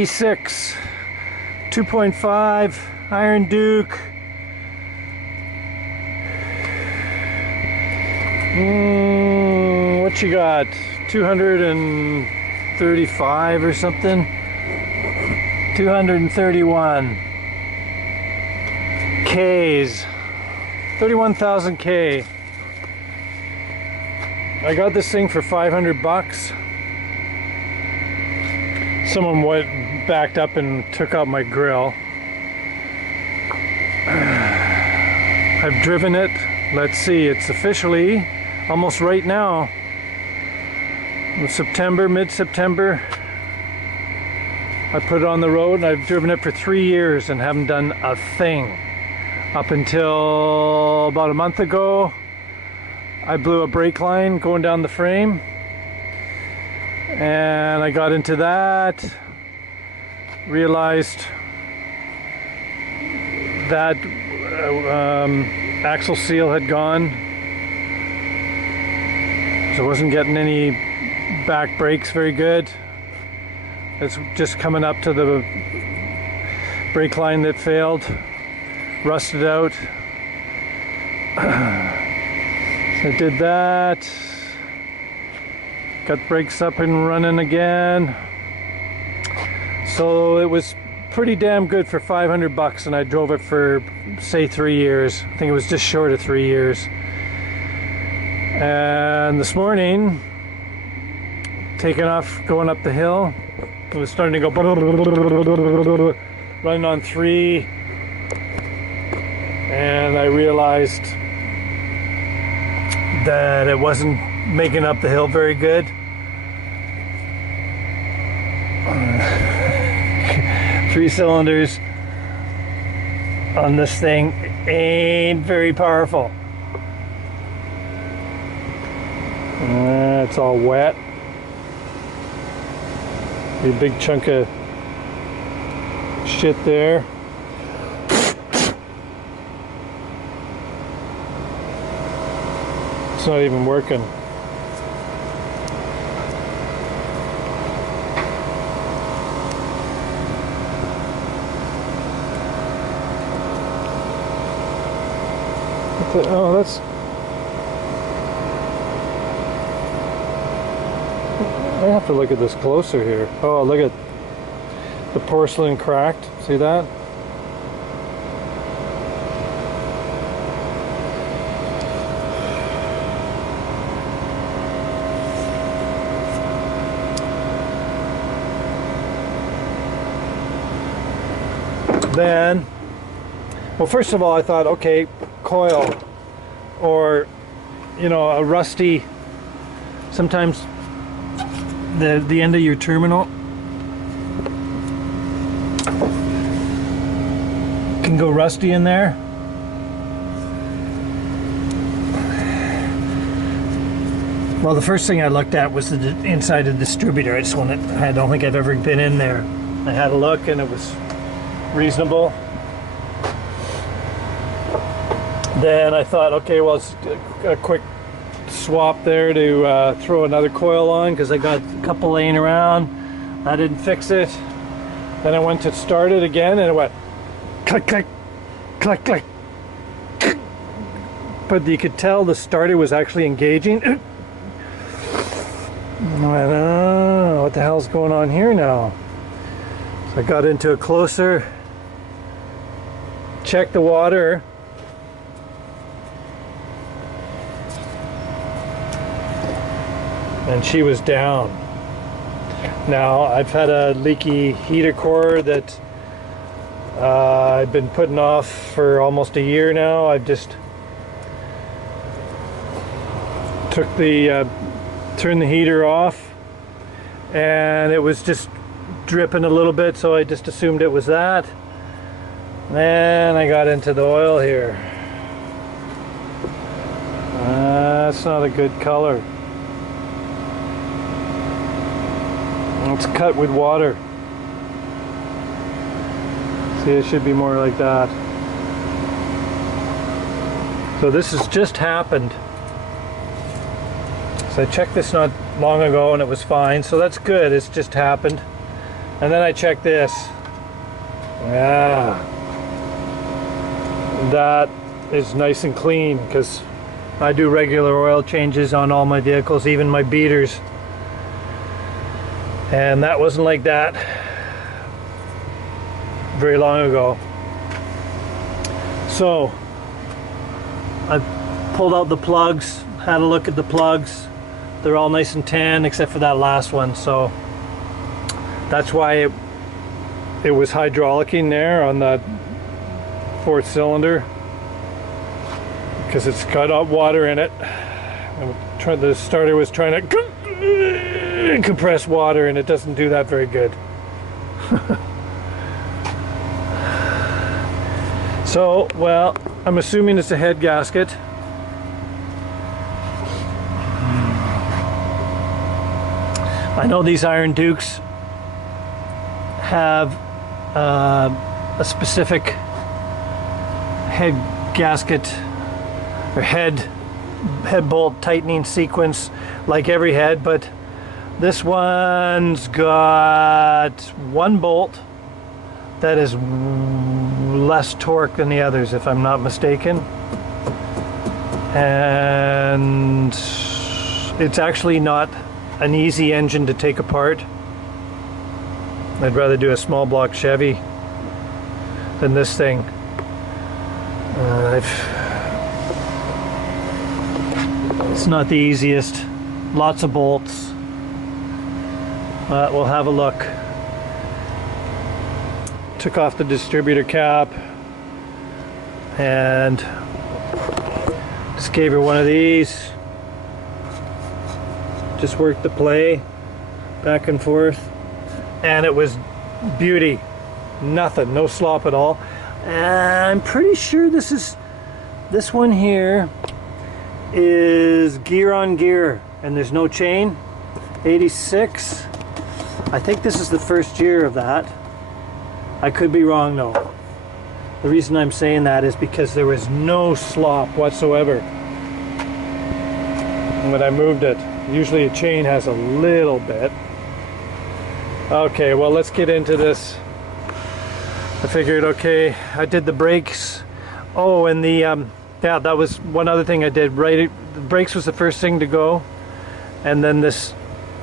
86 2.5 Iron Duke. What you got? 235 or something? 231 Ks. 31,000 K. I got this thing for 500 bucks. Someone backed up and took out my grill. I've driven it. Let's see, it's officially almost right now. September, mid-September. I put it on the road and I've driven it for 3 years and haven't done a thing. Up until about a month ago, I blew a brake line going down the frame. And I got into that, realized that axle seal had gone, so I wasn't getting any back brakes very good. It's just coming up to the brake line that failed, rusted out. So I did that. Got brakes up and running again. So it was pretty damn good for 500 bucks, and I drove it for, say, 3 years. I think it was just short of 3 years. And this morning, taking off, going up the hill, it was starting to go running on 3, and I realized that it wasn't making up the hill very good. 3 cylinders on this thing ain't very powerful. It's all wet. A big chunk of shit there. It's not even working. Oh, that's... I have to look at this closer here. Oh, look at the porcelain cracked. See that? Then, well, first of all, I thought, okay, coil, or, you know, a rusty, sometimes the end of your terminal can go rusty in there. Well, the first thing I looked at was the inside of the distributor. I don't think I've ever been in there. I had a look and it was reasonable. Then I thought, okay, well, it's a quick swap there to throw another coil on, because I got a couple laying around. I didn't fix it. Then I went to start it again and it went click, click, click, click. But you could tell the starter was actually engaging. I went, oh, what the hell's going on here now? So I got into it closer, checked the water. And she was down. Now, I've had a leaky heater core that I've been putting off for almost a year now. I've just turned the heater off, and it was just dripping a little bit, so I just assumed it was that. Then I got into the oil here. That's not a good color. It's cut with water. See, it should be more like that. So this has just happened. So I checked this not long ago and it was fine, so that's good. It's just happened. And then I checked this. Yeah, that is nice and clean, because I do regular oil changes on all my vehicles, even my beaters, and that wasn't like that very long ago. So I pulled out the plugs, had a look at the plugs. They're all nice and tan except for that last one, so that's why it was hydraulicing there on that fourth cylinder, because it's got water in it. The starter was trying to compress water, and it doesn't do that very good. So, well, I'm assuming it's a head gasket. I know these Iron Dukes have a specific head gasket or head bolt tightening sequence like every head, but this one's got one bolt that is less torque than the others, if I'm not mistaken, and it's actually not an easy engine to take apart. I'd rather do a small block Chevy than this thing. It's not the easiest. Lots of bolts. But we'll have a look. Took off the distributor cap and just gave her one of these. Just worked the play back and forth, and it was beauty. Nothing, no slop at all. And I'm pretty sure this one here is gear on gear, and there's no chain. 86. I think this is the first year of that. I could be wrong though. The reason I'm saying that is because there was no slop whatsoever when I moved it. Usually a chain has a little bit. Okay, well, let's get into this. I figured, okay, I did the brakes. Oh, and the yeah, that was one other thing I did. Right, the brakes was the first thing to go, and then this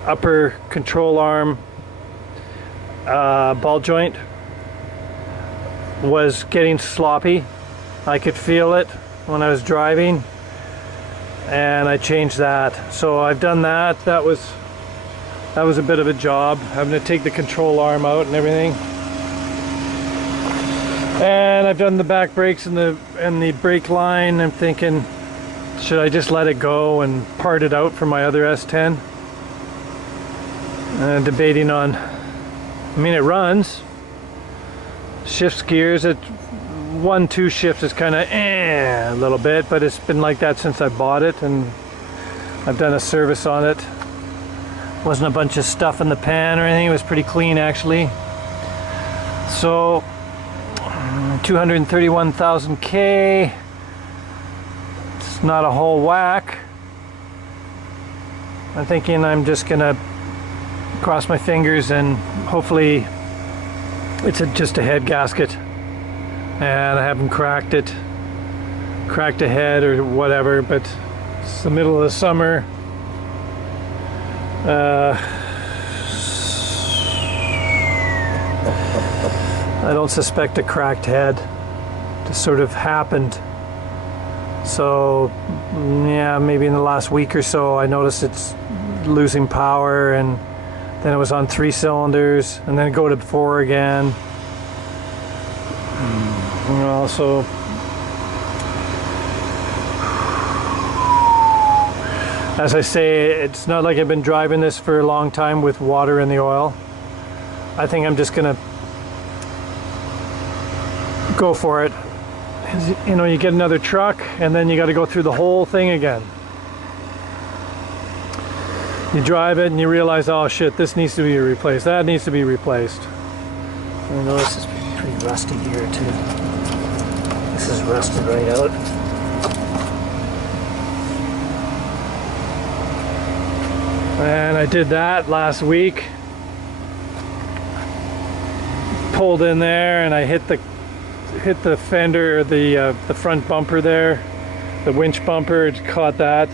upper control arm ball joint was getting sloppy. I could feel it when I was driving, and I changed that. So I've done that. That was a bit of a job, having to take the control arm out and everything. And I've done the back brakes and the brake line. I'm thinking, should I just let it go and part it out for my other S10? Debating on, I mean, it runs, shifts gears at 1-2 shift is kind of a little bit, but it's been like that since I bought it, and I've done a service on it. Wasn't a bunch of stuff in the pan or anything. It was pretty clean actually. So 231,000 K. It's not a whole whack. I'm thinking I'm just gonna cross my fingers and hopefully it's just a head gasket, and I haven't cracked a head or whatever, but it's the middle of the summer. I don't suspect a cracked head. It just sort of happened. So yeah, maybe in the last week or so I noticed it's losing power, and then it was on 3 cylinders, and then go to 4 again. And also, as I say, it's not like I've been driving this for a long time with water in the oil. I think I'm just gonna go for it. You know, you get another truck and then you got to go through the whole thing again. You drive it and you realize, oh shit, this needs to be replaced, that needs to be replaced. I know this is pretty rusty here too. This is rusted right out. And I did that last week. pulled in there and I hit the fender, the front bumper there, the winch bumper. It caught that.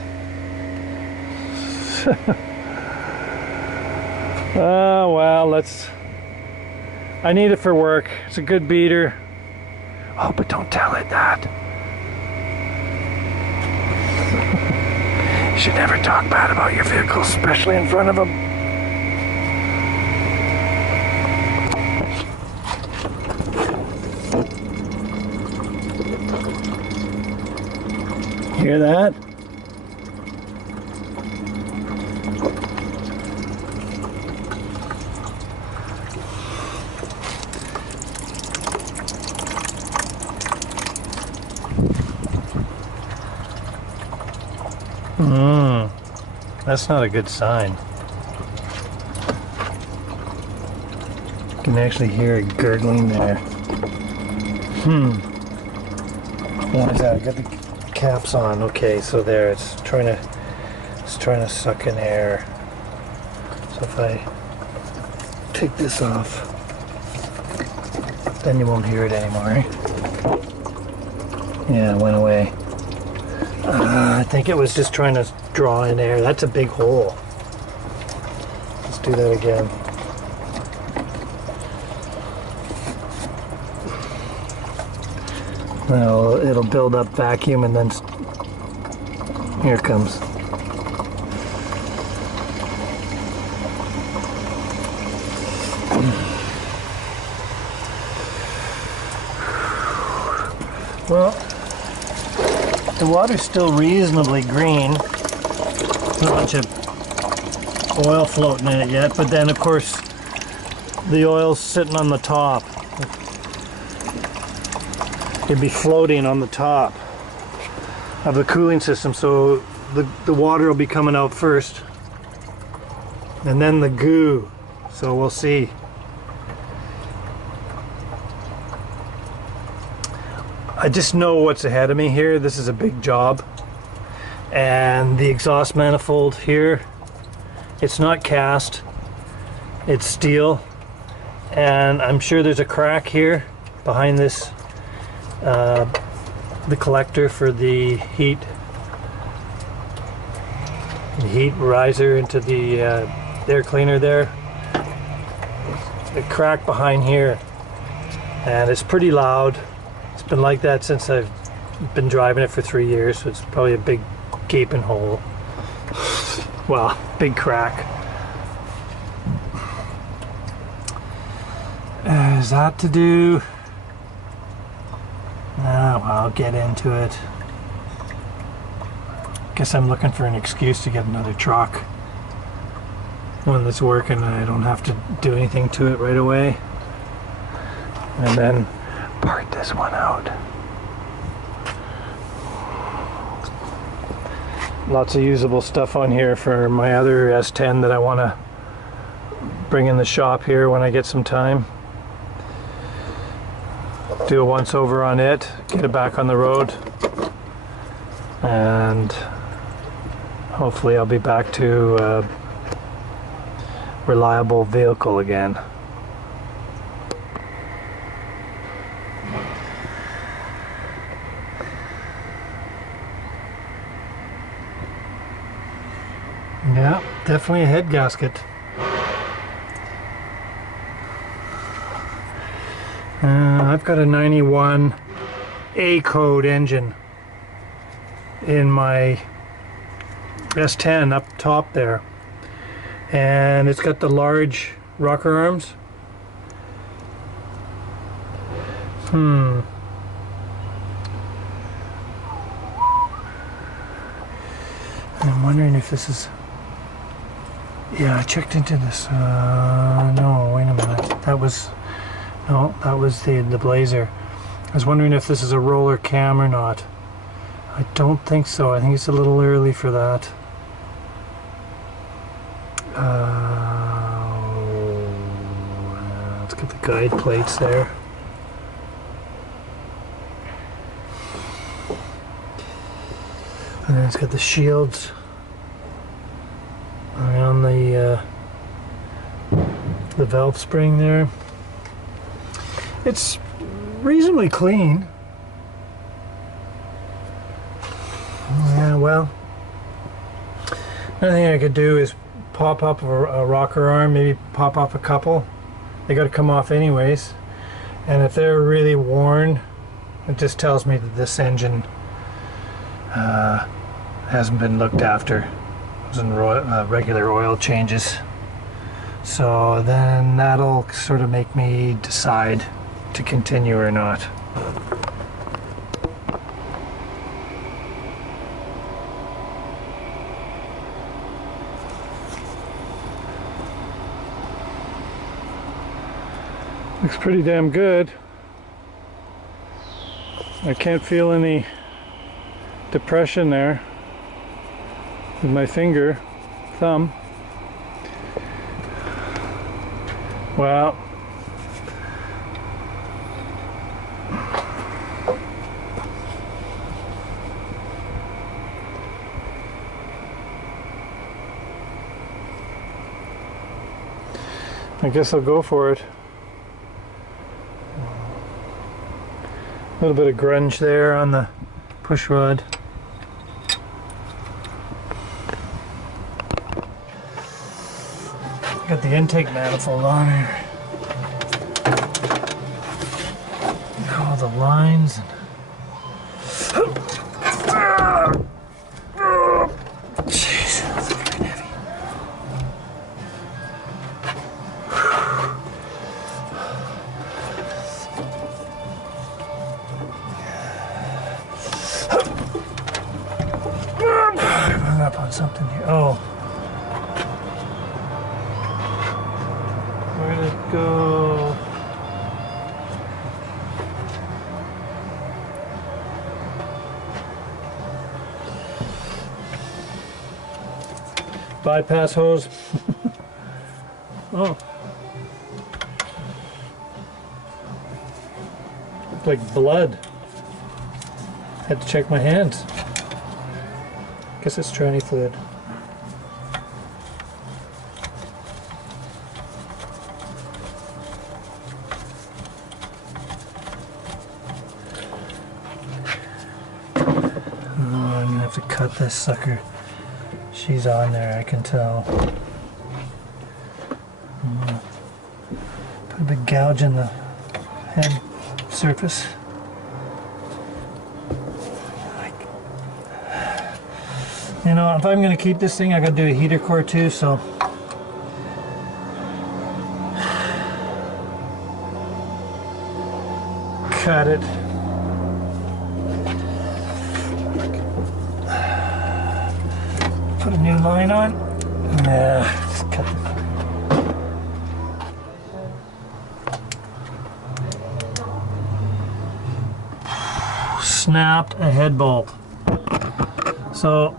Oh well, I need it for work. It's a good beater. Oh, but don't tell it that. You should never talk bad about your vehicle, especially in front of them. Hear that? That's not a good sign. You can actually hear it gurgling there. What is that? I got the caps on. Okay, so there, it's trying to suck in air. So if I take this off, then you won't hear it anymore, right? Yeah, it went away. I think it was just trying to draw in air. That's a big hole. Let's do that again. Well, it'll build up vacuum and then here it comes. Well, the water's still reasonably green. Not a bunch of oil floating in it yet, but then of course the oil's sitting on the top. It'd be floating on the top of the cooling system, so the water will be coming out first and then the goo, so we'll see. I just know what's ahead of me here. This is a big job. And the exhaust manifold here, it's not cast, it's steel. And I'm sure there's a crack here behind this, the collector for the heat riser into the air cleaner there. The crack behind here. And it's pretty loud. It's been like that since I've been driving it for 3 years, so it's probably a big gaping hole. Well, big crack. Is that to do? Well, I'll get into it. Guess I'm looking for an excuse to get another truck. One that's working and I don't have to do anything to it right away. And then part this one out. Lots of usable stuff on here for my other S10 that I want to bring in the shop here when I get some time. Do a once over on it, get it back on the road, and hopefully I'll be back to a reliable vehicle again. Yeah, definitely a head gasket. I've got a 91 A code engine in my S10 up top there, and it's got the large rocker arms. I'm wondering if this is... Yeah, I checked into this. No, wait a minute. That was... No, that was the Blazer. I was wondering if this is a roller cam or not. I don't think so. I think it's a little early for that. Let's get the guide plates there. And then it's got the shields around the valve spring there. It's reasonably clean. Yeah, well, another thing I could do is pop up a rocker arm, maybe pop off a couple. They got to come off anyways. And if they're really worn, it just tells me that this engine hasn't been looked after. It was in regular oil changes. So then that'll sort of make me decide to continue or not. Looks pretty damn good. I can't feel any depression there with my thumb. Well, I guess I'll go for it. A little bit of grunge there on the push rod. Got the intake manifold on here. All the lines. Jeez, that's fucking heavy. I hung up on something here. Oh. Where did it go? Bypass hose. Oh. Looked like blood. Had to check my hands. Guess it's tranny fluid. I'm gonna have to cut this sucker. She's on there, I can tell. Put a big gouge in the head surface. You know, if I'm gonna keep this thing, I gotta do a heater core too, so. Cut it. Put a new line on. Nah, just cut the. Snapped a head bolt. So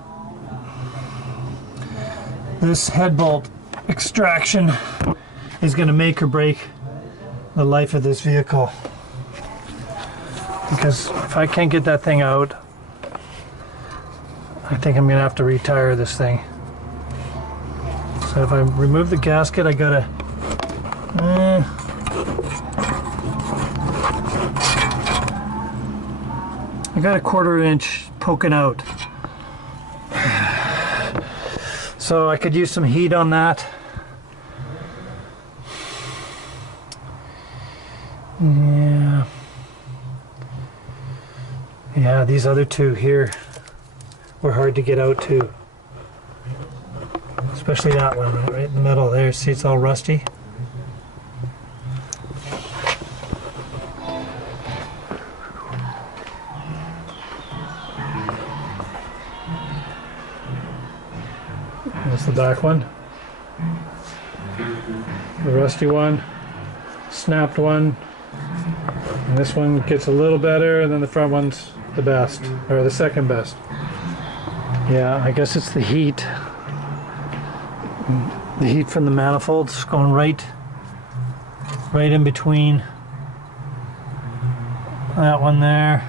this head bolt extraction is going to make or break the life of this vehicle. Because if I can't get that thing out, I think I'm gonna have to retire this thing. So if I remove the gasket, I gotta I got a 1/4 inch poking out. So I could use some heat on that. Yeah, these other two here were hard to get out too. Especially that one right in the middle there. See, it's all rusty. That's the back one. The rusty one. Snapped one. And this one gets a little better, and then the front one's the best, or the second best. Yeah, I guess it's the heat. The heat from the manifolds going right in between that one there.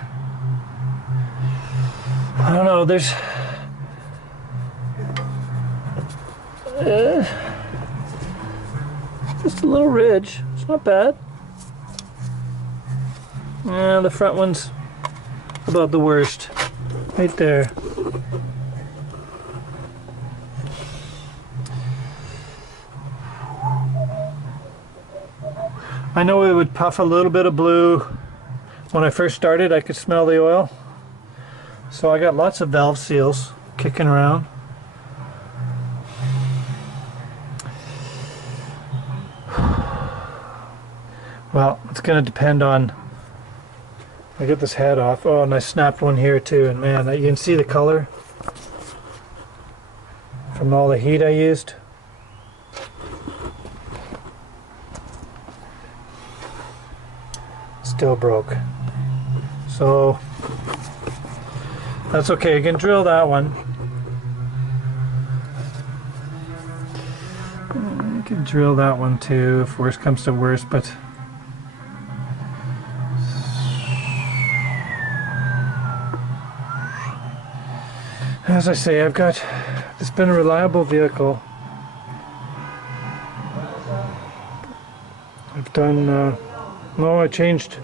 I don't know, there's just a little ridge. It's not bad. The front one's about the worst. Right there. I know it would puff a little bit of blue. When I first started, I could smell the oil. So I got lots of valve seals kicking around. Well, it's going to depend on... I get this head off. Oh, and I snapped one here too. And man, you can see the color from all the heat I used. Still broke. So that's okay. You can drill that one. You can drill that one too if worst comes to worst, but as I say, it's been a reliable vehicle. I've done no, I changed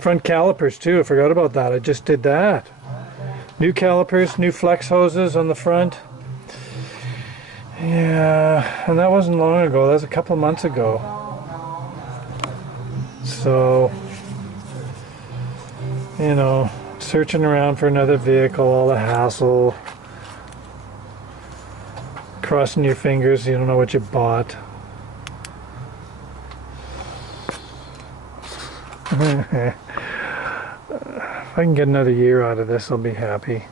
front calipers too. I forgot about that. I just did that. New calipers, new flex hoses on the front. Yeah, and that wasn't long ago. That was a couple of months ago. So, you know, searching around for another vehicle, all the hassle. Crossing your fingers, you don't know what you bought. If I can get another year out of this, I'll be happy.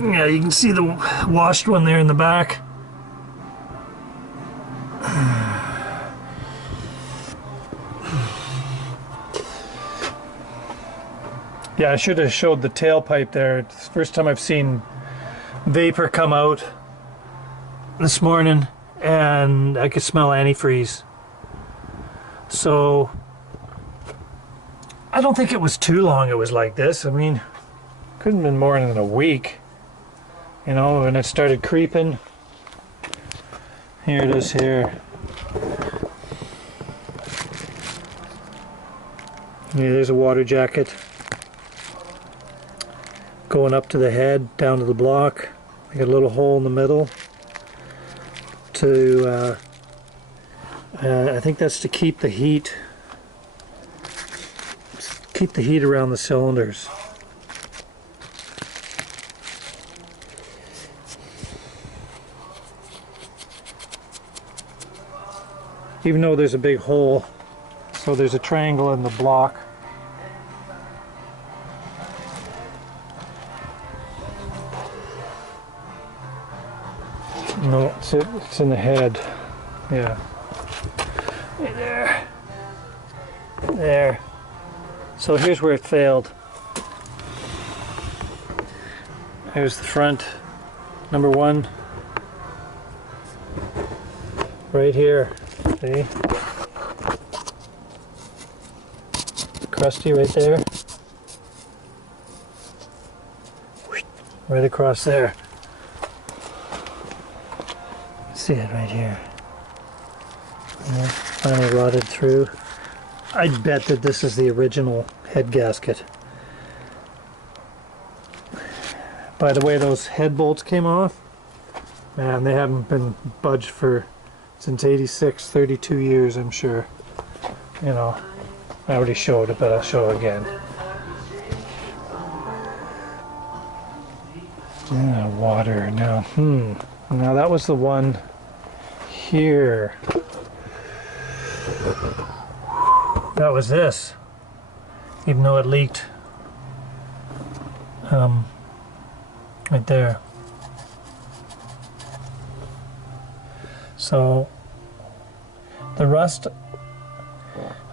Yeah, you can see the washed one there in the back. Yeah, I should have showed the tailpipe there. It's the first time I've seen vapor come out this morning, and I could smell antifreeze. So I don't think it was too long it was like this. I mean, couldn't have been more than a week. You know, when it started creeping. Here it is here. Yeah, there's a water jacket. Going up to the head, down to the block. I got a little hole in the middle to, I think that's to keep the heat around the cylinders. Even though there's a big hole, so there's a triangle in the block. No, it's in the head. Yeah. Hey there. There. So here's where it failed. Here's the front, number one. Right here. See? Crusty right there. Right across there. See it right here. Yeah, finally rotted through. I'd bet that this is the original head gasket. By the way, those head bolts came off. Man, they haven't been budged since '86, 32 years, I'm sure. You know, I already showed it, but I'll show it again. Yeah, water now. Now that was the one here. That was this. Even though it leaked right there. So the rust,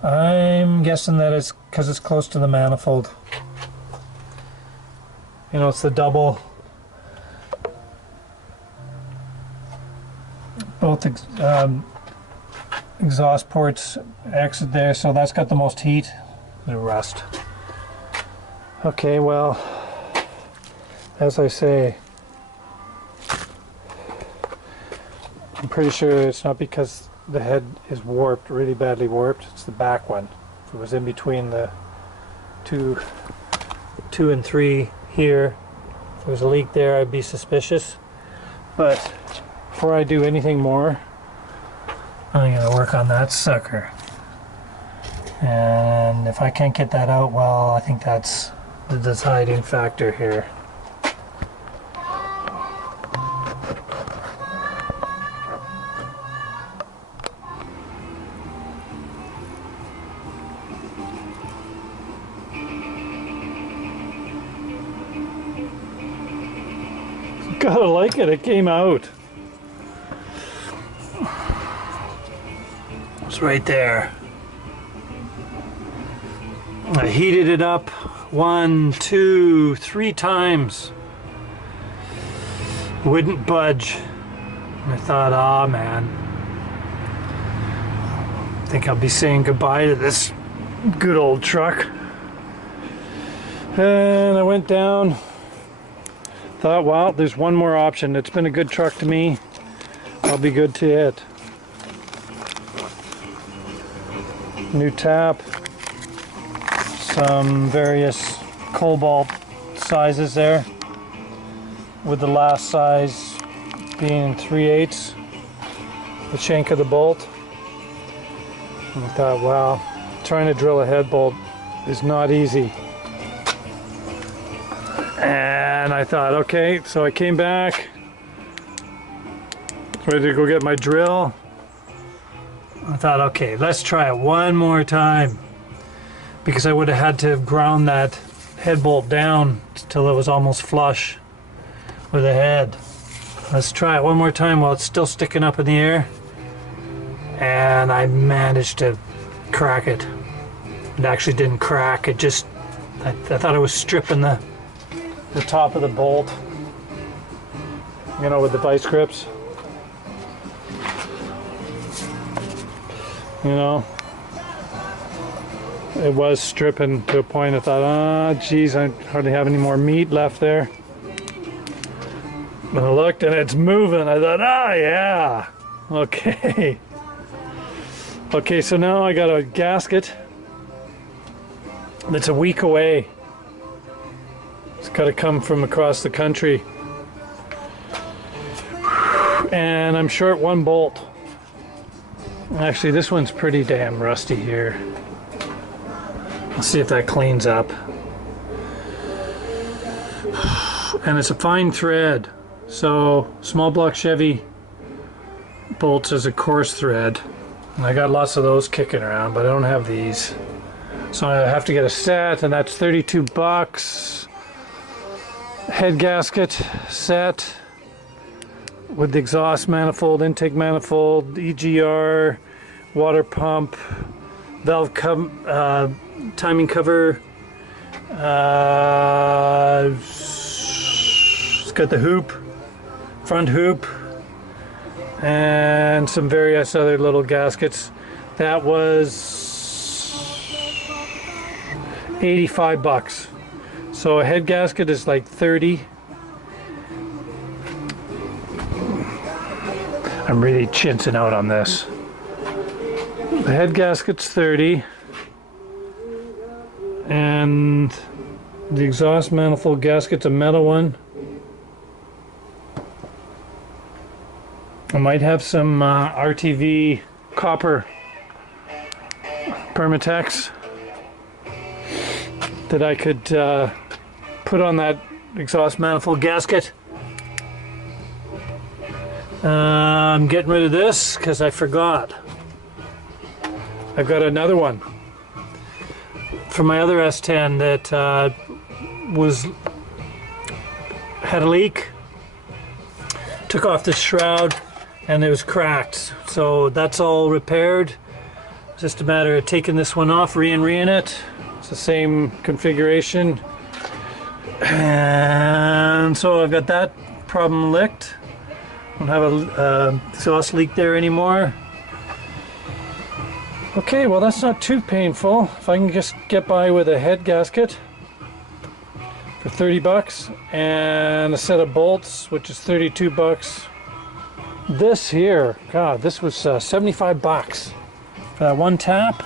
I'm guessing that it's because it's close to the manifold. You know, it's the double, both exhaust ports exit there, so that's got the most heat. the rust. Okay, well, as I say, I'm pretty sure it's not because the head is warped, really badly warped. It's the back one. If it was in between the two and three here, if there was a leak there, I'd be suspicious. But before I do anything more, I'm going to work on that sucker. And if I can't get that out, well, I think that's the deciding factor here. Gotta like it, it came out. It's right there. I heated it up 1, 2, 3 times. Wouldn't budge. And I thought, ah, man, I think I'll be saying goodbye to this good old truck. And I went down. Thought, well, there's one more option. It's been a good truck to me. I'll be good to it. New tap. Some various cobalt sizes there, with the last size being 3/8, the shank of the bolt. And I thought, wow, trying to drill a head bolt is not easy. And I thought, okay, so I came back, ready to go get my drill. I thought, okay, let's try it one more time, because I would have had to have ground that head bolt down till it was almost flush with the head. Let's try it one more time while it's still sticking up in the air. And I managed to crack it. It actually didn't crack, it just, I thought it was stripping the top of the bolt, you know, with the vice grips, you know, it was stripping to a point. I thought, ah, geez, I hardly have any more meat left there. But I looked and it's moving. I thought, ah, yeah, okay. Okay, so now I got a gasket that's a week away. It's got to come from across the country. And I'm short one bolt. Actually, this one's pretty damn rusty here. Let's see if that cleans up. And it's a fine thread. So, small block Chevy bolts is a coarse thread. And I got lots of those kicking around, but I don't have these. So I have to get a set, and that's 32 bucks. Head gasket set with the exhaust manifold, intake manifold, EGR, water pump, valve timing cover. It's got the hoop, front hoop, and some various other little gaskets. That was 85 bucks. So a head gasket is like 30. I'm really chinsing out on this. The head gasket's 30. And the exhaust manifold gasket's a metal one. I might have some RTV copper Permatex that I could put on that exhaust manifold gasket. I'm getting rid of this because I forgot. I've got another one from my other S10 that had a leak. Took off the shroud and it was cracked. So that's all repaired. It's just a matter of taking this one off, re-ing it. It's the same configuration. And so I've got that problem licked. Don't have a exhaust leak there anymore. Okay, well that's not too painful. If I can just get by with a head gasket for 30 bucks and a set of bolts, which is 32 bucks. This here, God, this was 75 bucks for that one tap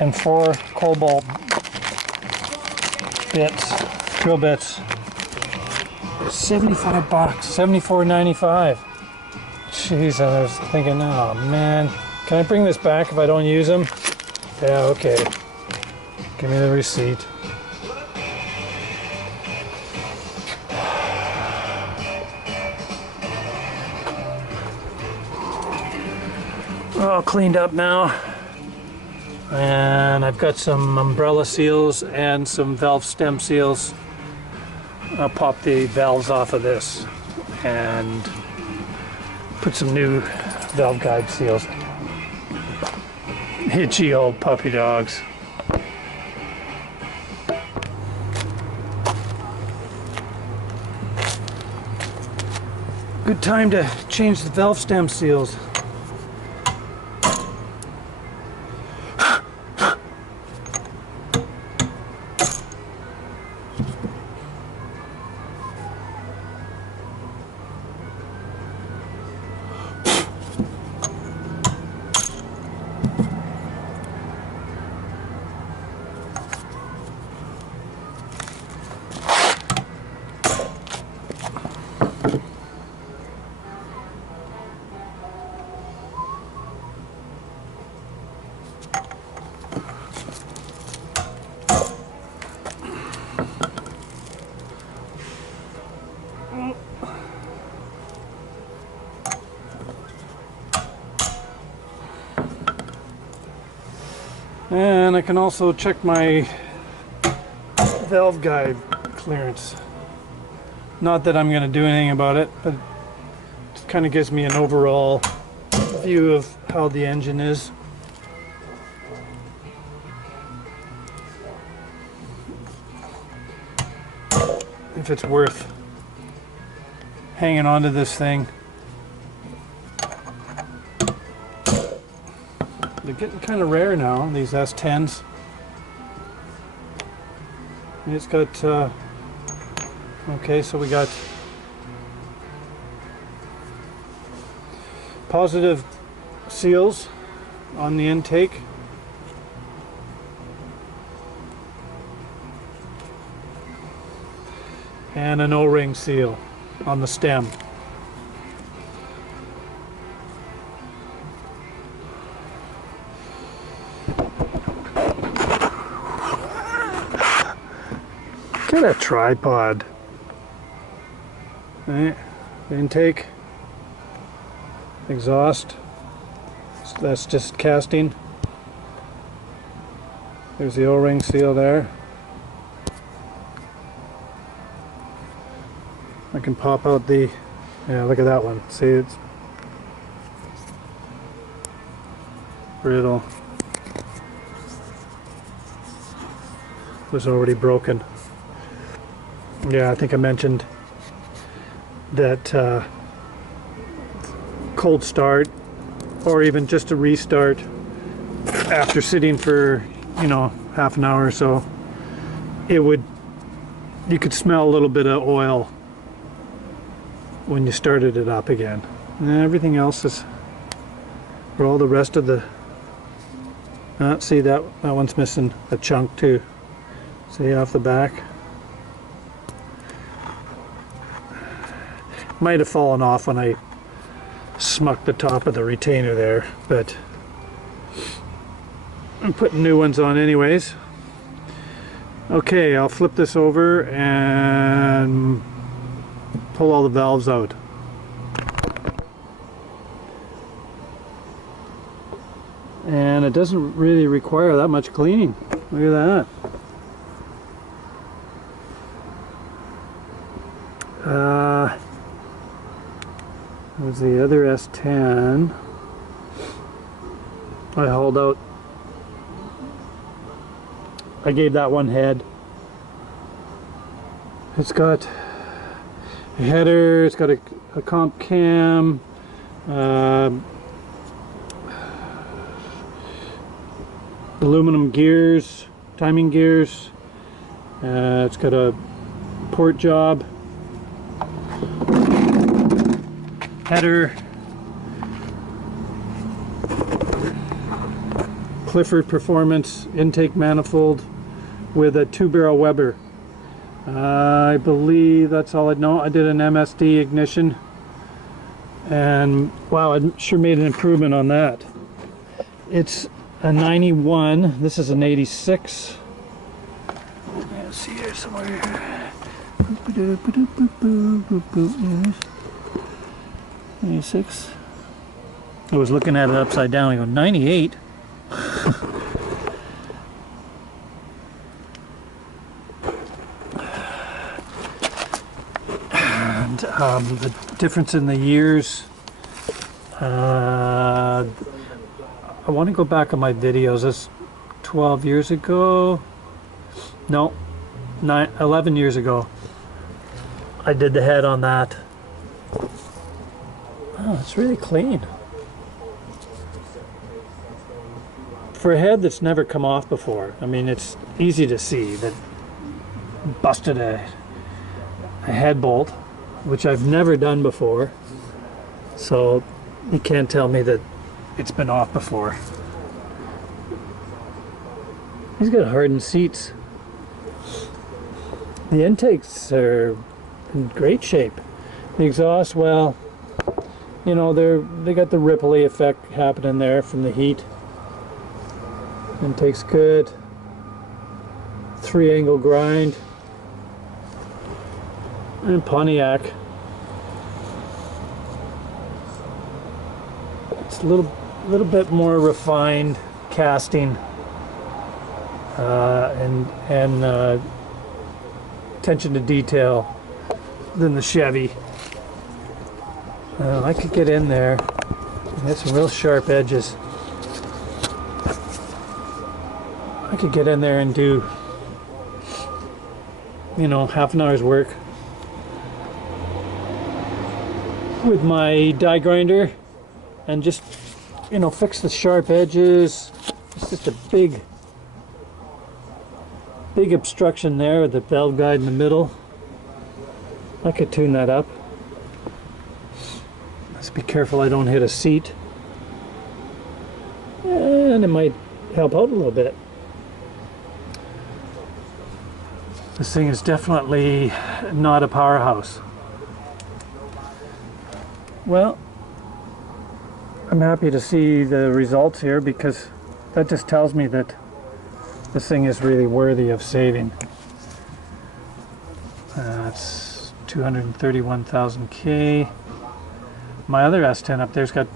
and 4 cobalt bits, drill bits. 75 bucks, 74.95. Jeez, I was thinking, oh man. Can I bring this back if I don't use them? Yeah, okay. Give me the receipt. All cleaned up now. And I've got some umbrella seals and some valve stem seals. I'll pop the valves off of this and put some new valve guide seals. Itchy old puppy dogs. Good time to change the valve stem seals. And I can also check my valve guide clearance. Not that I'm going to do anything about it, but it kind of gives me an overall view of how the engine is. If it's worth hanging on to this thing. They're getting kind of rare now, these S10s. And it's got, okay, so we got positive seals on the intake. And an O-ring seal on the stem. Get a tripod. Right. Intake, exhaust. So that's just casting. There's the O-ring seal there. I can pop out the, yeah, look at that one. See, it's brittle. It was already broken. Yeah, I think I mentioned that cold start or even just a restart after sitting for, you know, half an hour or so, you could smell a little bit of oil when you started it up again. And everything else is, for all the rest of the, see that one's missing a chunk too. See off the back? Might have fallen off when I smucked the top of the retainer there, but I'm putting new ones on anyways. Okay, I'll flip this over and pull all the valves out. And it doesn't really require that much cleaning. Look at that. There's the other S10. I hauled out. I gave that one head. It's got a header, it's got a comp cam, aluminum gears, timing gears. It's got a port job, header, Clifford Performance intake manifold with a 2-barrel Weber. I believe that's all I know. I did an MSD ignition, and wow, I sure made an improvement on that. It's a 91. This is an 86. Let's see here somewhere. 96. I was looking at it upside down. I go 98. And the difference in the years. I want to go back on my videos. That's 12 years ago. No, 11 years ago. I did the head on that. Oh, it's really clean. For a head that's never come off before, I mean, it's easy to see that busted a head bolt, which I've never done before. So you can't tell me that it's been off before. He's got hardened seats. The intakes are in great shape. The exhaust, well, you know, they got the ripply effect happening there from the heat. Intake's good. 3-angle grind. And Pontiac. It's a little bit more refined casting and attention to detail than the Chevy. I could get in there and get some real sharp edges. I could get in there and do, you know, half an hour's work with my die grinder and just, you know, fix the sharp edges. It's just a big obstruction there with the valve guide in the middle. I could tune that up. Let's be careful I don't hit a seat. And it might help out a little bit. This thing is definitely not a powerhouse. Well, I'm happy to see the results here, because that just tells me that this thing is really worthy of saving. It's 231,000 K. My other S10 up there's got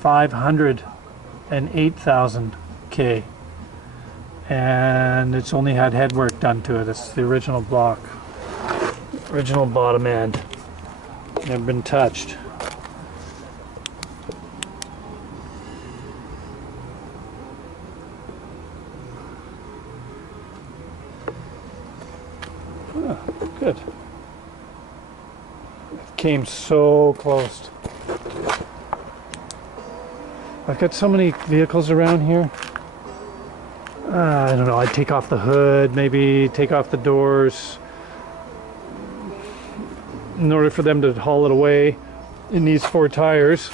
508,000 K. And it's only had head work done to it. It's the original block, original bottom end. Never been touched. Oh, good. It came so close. I've got so many vehicles around here. I don't know, I'd take off the hood, maybe take off the doors in order for them to haul it away. It needs 4 tires.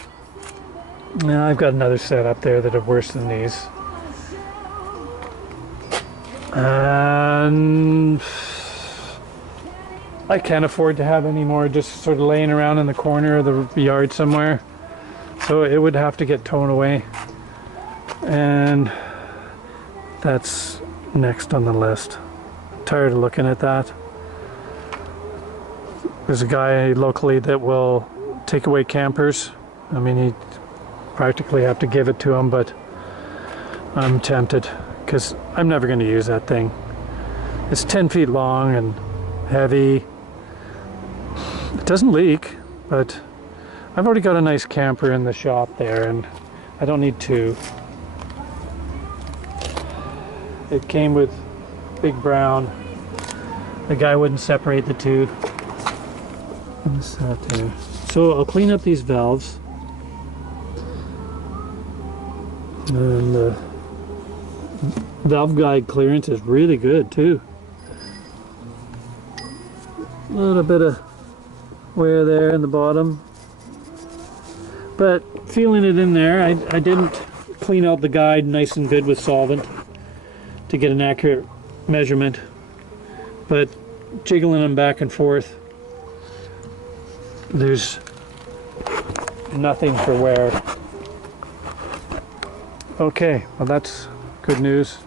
Now I've got another set up there that are worse than these. And I can't afford to have any more just sort of laying around in the corner of the yard somewhere. So it would have to get towed away. And that's next on the list. I'm tired of looking at that. There's a guy locally that will take away campers. I mean, you practically have to give it to him, but I'm tempted because I'm never going to use that thing. It's 10 feet long and heavy. It doesn't leak, but I've already got a nice camper in the shop there, and I don't need 2. It came with Big Brown. The guy wouldn't separate the 2. What's that there? So I'll clean up these valves. And Valve guide clearance is really good too. A little bit of wear there in the bottom, but feeling it in there. I didn't clean out the guide nice and good with solvent to get an accurate measurement, but jiggling them back and forth, there's nothing for wear. Okay, well that's good news.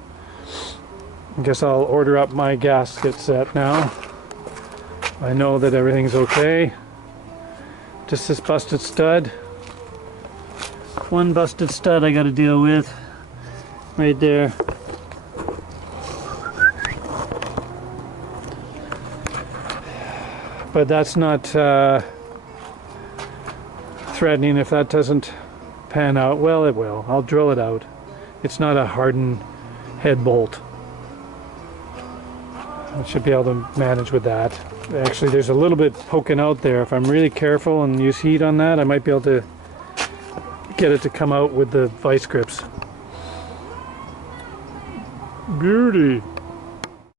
I guess I'll order up my gasket set now. I know that everything's okay. Just this busted stud. One busted stud I got to deal with right there. But that's not threatening if that doesn't pan out. Well, it will. I'll drill it out. It's not a hardened head bolt. I should be able to manage with that. Actually, there's a little bit poking out there. If I'm really careful and use heat on that, I might be able to get it to come out with the vice grips. Beauty.